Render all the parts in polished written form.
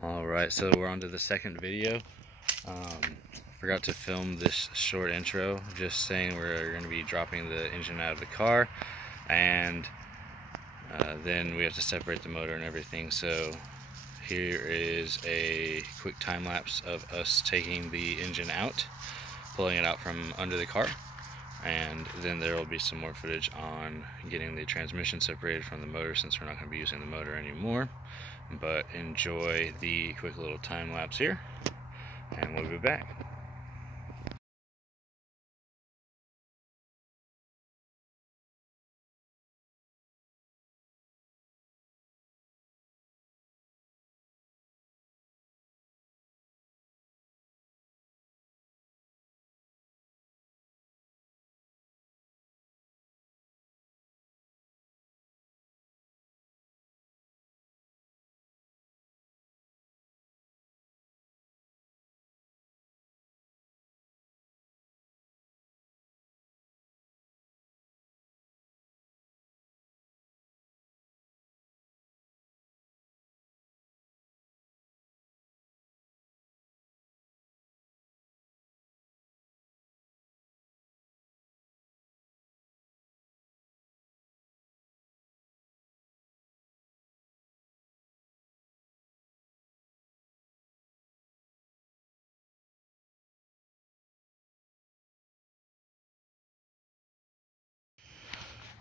Alright, so we're on to the second video. Forgot to film this short intro, just saying we're going to be dropping the engine out of the car, and then we have to separate the motor and everything. So here is a quick time lapse of us taking the engine out, pulling it out from under the car, and then there will be some more footage on getting the transmission separated from the motor, since we're not going to be using the motor anymore. But enjoy the quick little time lapse here, and we'll be back.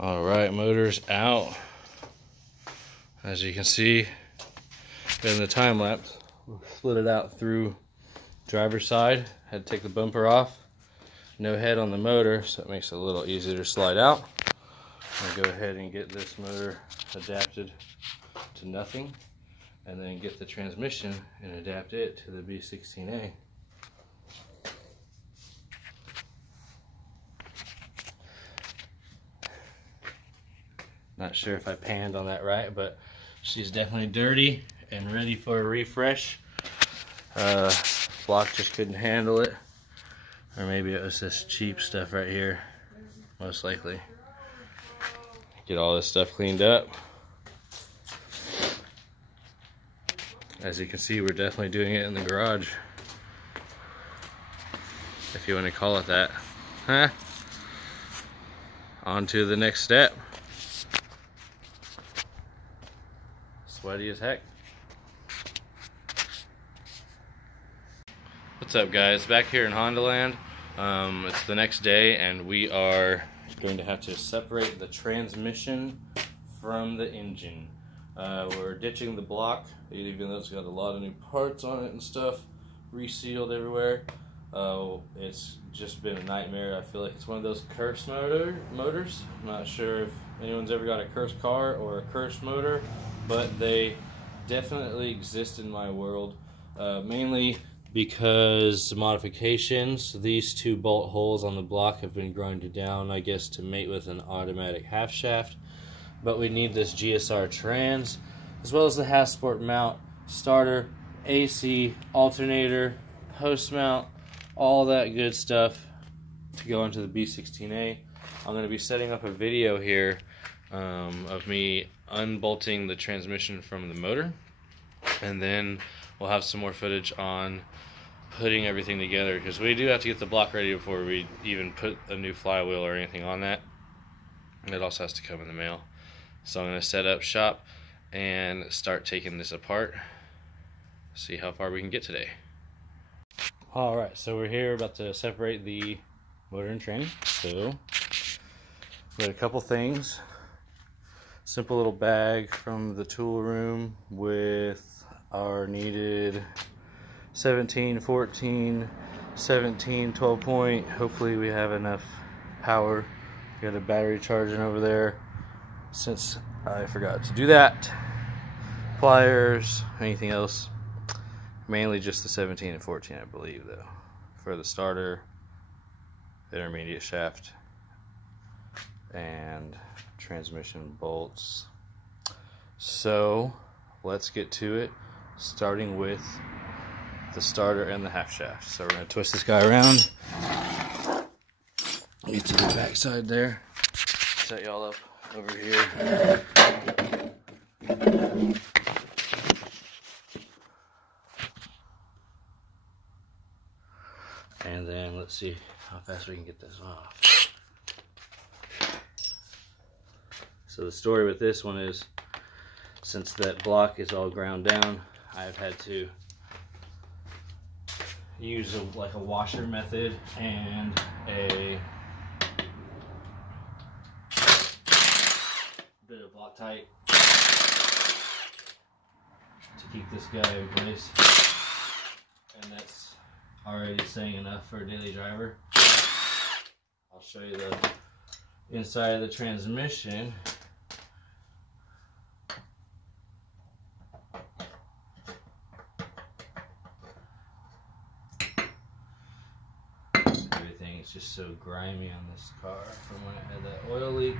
Alright, motor's out. As you can see in the time lapse, we split it out through driver's side. Had to take the bumper off. No head on the motor, so it makes it a little easier to slide out. I'm gonna go ahead and get this motor adapted to nothing, and then get the transmission and adapt it to the B16A. Not sure if I panned on that right, but she's definitely dirty and ready for a refresh. Block just couldn't handle it, or maybe it was this cheap stuff right here, most likely. Get all this stuff cleaned up. As you can see, we're definitely doing it in the garage, if you want to call it that. Huh? On to the next step. Sweaty as heck. What's up, guys? Back here in Honda Land. It's the next day, and we are going to have to separate the transmission from the engine. We're ditching the block, even though it's got a lot of new parts on it and stuff, resealed everywhere. It's just been a nightmare. I feel like it's one of those cursed motors. I'm not sure if anyone's ever got a cursed car or a cursed motor, but they definitely exist in my world, mainly because the modifications. These two bolt holes on the block have been grinded down, I guess, to mate with an automatic half shaft, but we need this GSR trans, as well as the half sport mount, starter, AC, alternator, post mount, all that good stuff to go into the B16A. I'm going to be setting up a video here of me unbolting the transmission from the motor, and then we'll have some more footage on putting everything together, because we do have to get the block ready before we even put a new flywheel or anything on that. It also has to come in the mail. So I'm going to set up shop and start taking this apart, see how far we can get today. Alright, so we're here about to separate the motor and trans. So we got a couple things. Simple little bag from the tool room with our needed 17, 14, 17, 12 point. Hopefully we have enough power. We got a battery charging over there, since I forgot to do that. Pliers, anything else. Mainly just the 17 and 14, I believe, though, for the starter, intermediate shaft, and transmission bolts. So let's get to it, starting with the starter and the half shaft. So we're going to twist this guy around, get to the back side there, set y'all up over here. And then let's see how fast we can get this off. So the story with this one is, since that block is all ground down, I've had to use like a washer method and a bit of Loctite to keep this guy in place, and that's already saying enough for a daily driver. I'll show you the inside of the transmission. Everything is just so grimy on this car from when it had that oil leak.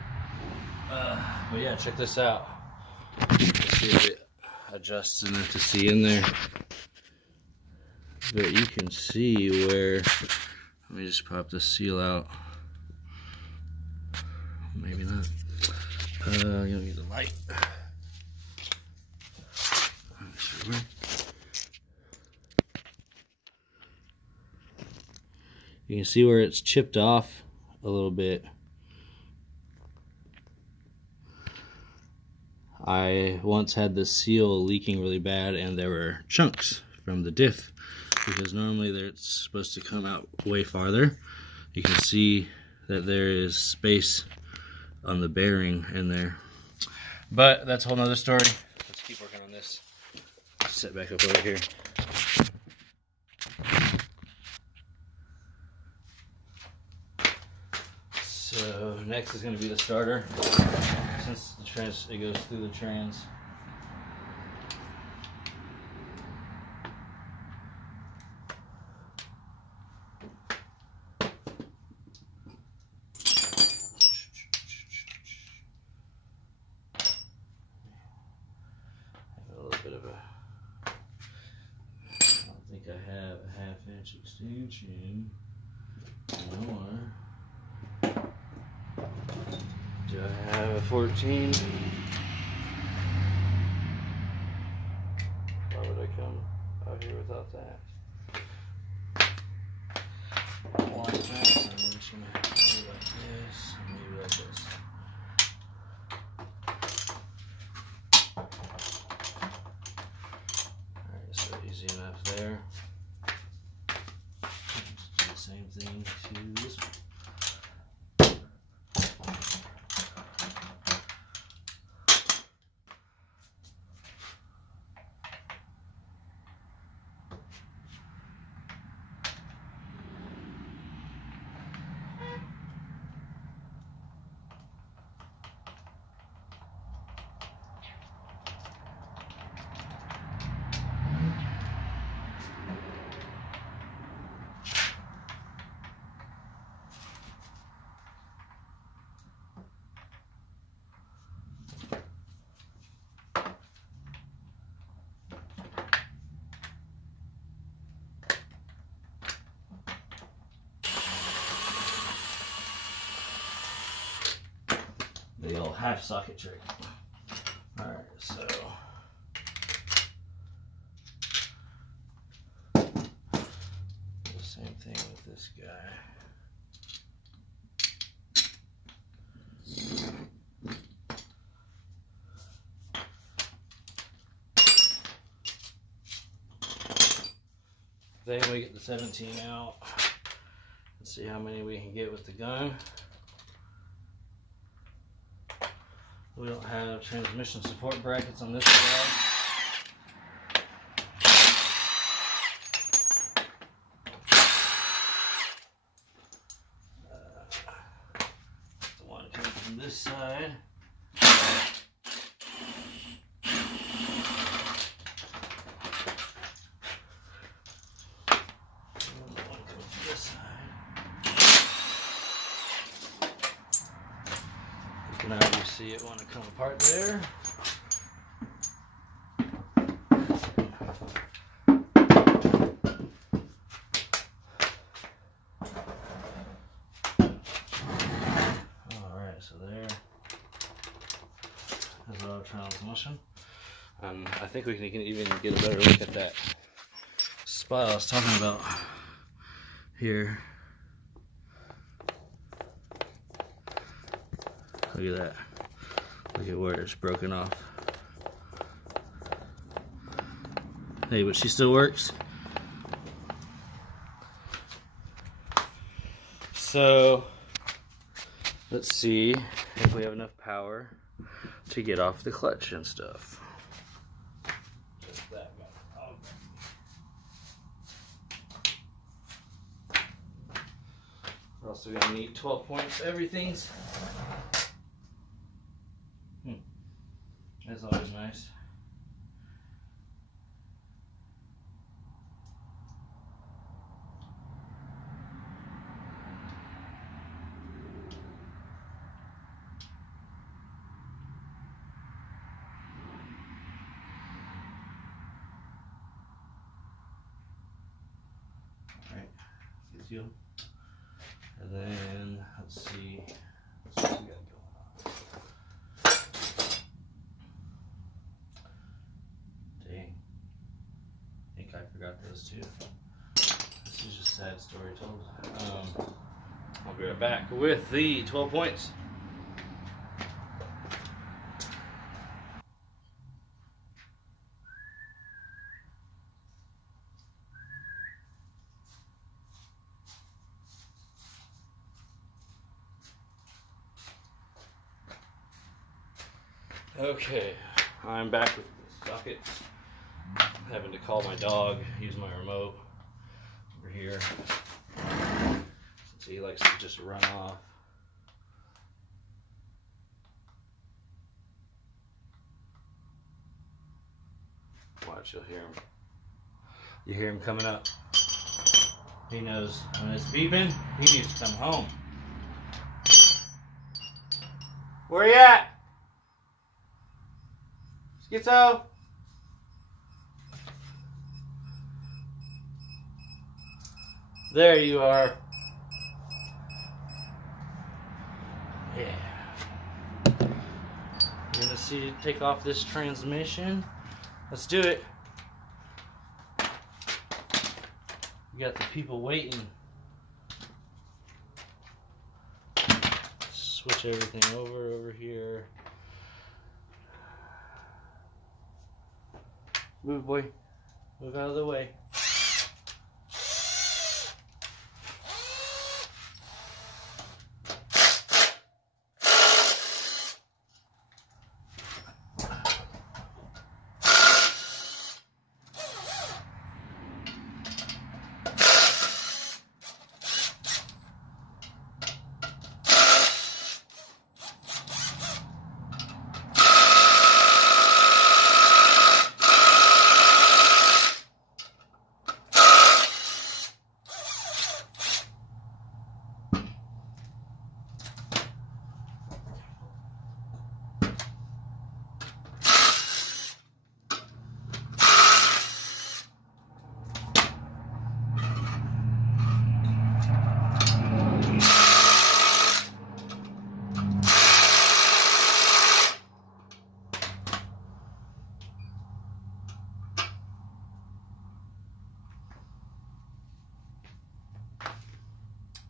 But yeah, check this out. Let's see if it adjusts enough to see in there. But you can see where, let me just pop the seal out. Maybe not. You'll need the light. Sure. You can see where it's chipped off a little bit. I once had the seal leaking really bad, and there were chunks from the diff, because normally it's supposed to come out way farther. You can see that there is space on the bearing in there. But that's a whole nother story. Let's keep working on this. Set back up over here. So next is going to be the starter. Since it goes through the trans. A little bit of a, I don't think I have a 1/2 inch extension. No. Do I have a 14? Why would I come out here without that? Like that, so I'm just gonna do like this, and maybe like this. Alright, so easy enough there. Just do the same thing to this one. The old half socket trick. Alright, so the same thing with this guy. Then we get the 17 out. Let's see how many we can get with the gun. We don't have transmission support brackets on this side. The one coming from this side. And the one coming from this side. You can already see it want to come apart there. Alright, so there is our transmission. And I think we can even get a better look at that spot I was talking about here. Look at that. Look at where it's broken off. Hey, but she still works. So, let's see if we have enough power to get off the clutch and stuff. Just that guy. Oh. We're also gonna need 12 points. Everything's. That's always nice. Alright, good deal. And then, let's see what we got going on. Dang. I think I forgot those too. This is just a sad story told. I'll be right back with the 12 points. Okay, I'm back with the sockets. Having to call my dog, use my remote over here. Since he likes to just run off. Watch, you'll hear him. You hear him coming up. He knows when it's beeping, he needs to come home. Where you at? Schizo? There you are. Yeah. You're gonna see it take off this transmission. Let's do it. You got the people waiting. Switch everything over here. Move, boy. Move out of the way.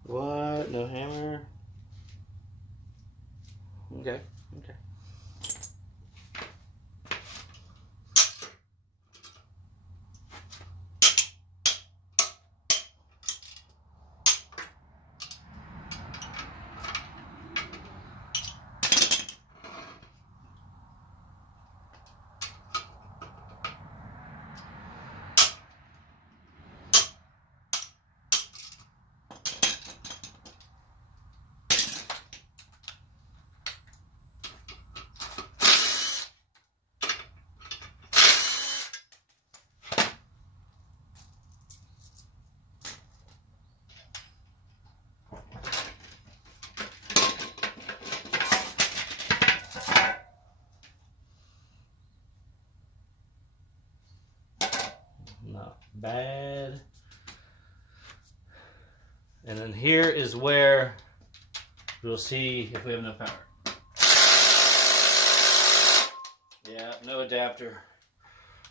What? No hammer? Okay, okay. Not bad. And then here is where we'll see if we have enough power. Yeah, no adapter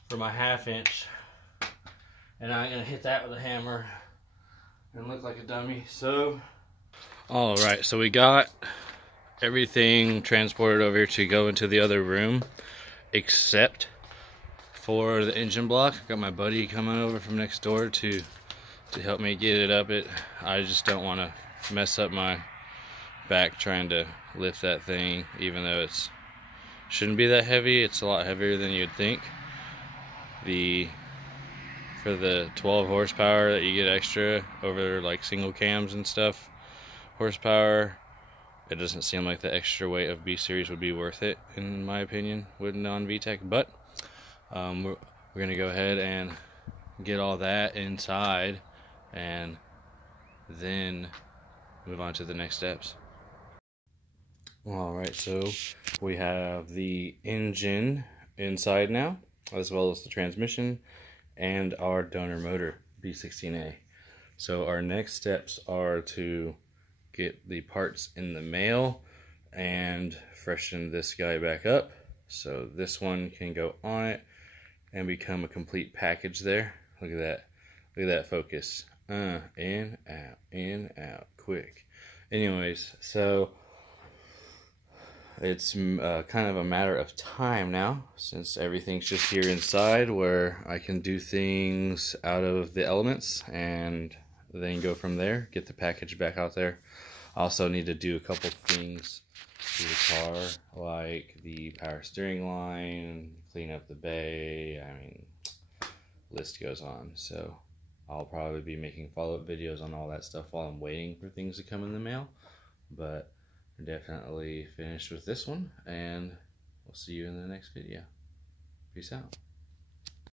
for my 1/2 inch. And I'm gonna hit that with a hammer and look like a dummy. So, all right, so we got everything transported over here to go into the other room, except for the engine block. Got my buddy coming over from next door to help me get it up. I just don't want to mess up my back trying to lift that thing, even though it's shouldn't be that heavy. It's a lot heavier than you'd think. For the 12 horsepower that you get extra over like single cams and stuff, horsepower, it doesn't seem like the extra weight of B series would be worth it, in my opinion, with non-VTEC. But we're gonna go ahead and get all that inside and then move on to the next steps. Alright, so we have the engine inside now, as well as the transmission and our donor motor, B16A. So our next steps are to get the parts in the mail and freshen this guy back up so this one can go on it and become a complete package there. Look at that. Look at that focus. In, out, quick. Anyways, so it's kind of a matter of time now, since everything's just here inside, where I can do things out of the elements and then go from there, get the package back out there. I also need to do a couple things to the car, like the power steering line, clean up the bay, I mean, list goes on. So I'll probably be making follow-up videos on all that stuff while I'm waiting for things to come in the mail. But we're definitely finished with this one, and we'll see you in the next video. Peace out.